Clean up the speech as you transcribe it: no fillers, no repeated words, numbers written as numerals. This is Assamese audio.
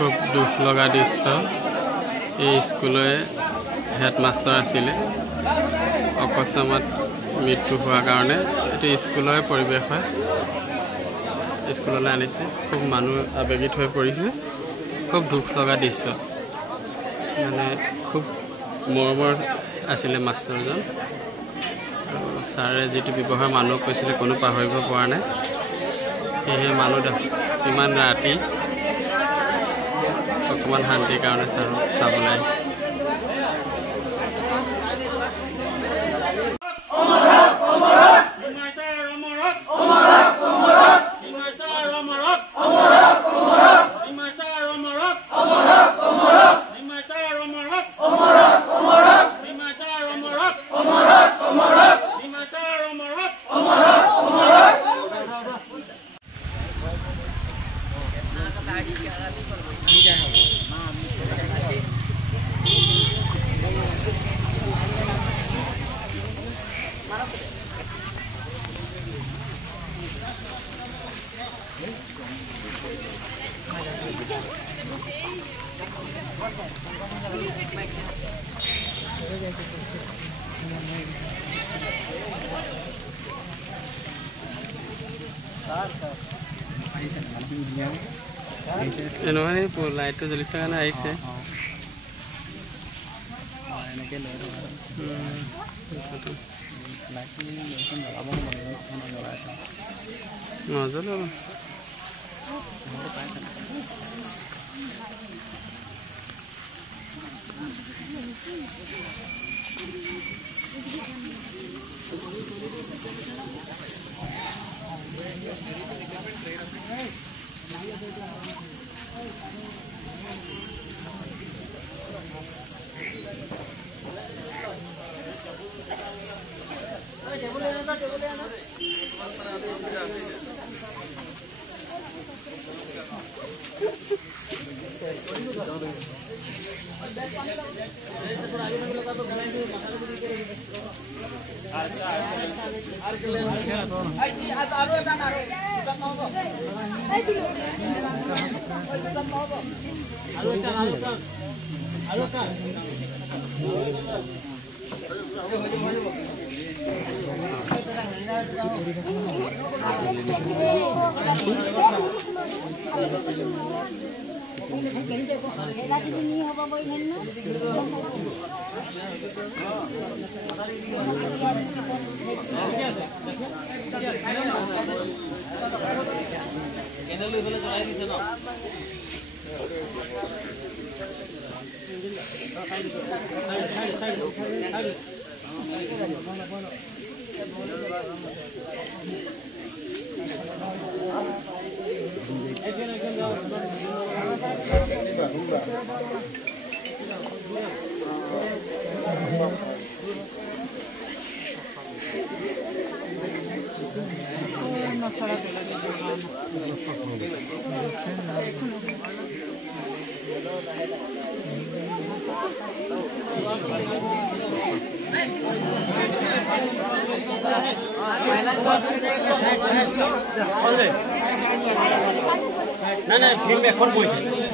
খুব দুখ লগা দৃশ্য এই স্কুলৰে হেডমাষ্টাৰ আছিলে অকস্মাত মৃত্যু হোৱাৰ কাৰণে এটি স্কুলৰে পৰিৱেশ হয় স্কুললৈ আনিছে খুব মানুহ আবেগিত হৈ পৰিছে খুব দুখ লগা দৃশ্য মানে খুব মৰমৰ আছিলে মাষ্টাৰজন আৰু ছাৰে যিটো ব্যৱহাৰ মানুহ কৈছিলে কোনো পাহৰিব পৰা নাই সেয়ে মানুহ ইমান ৰাতি অকমান শান্তিৰ কাৰণে চাবলৈ আহিছে এনে লাইটটো জ্বলিছে কাৰণে আহিছে নজ্বলাব না না ফিল্ম এখন বইছে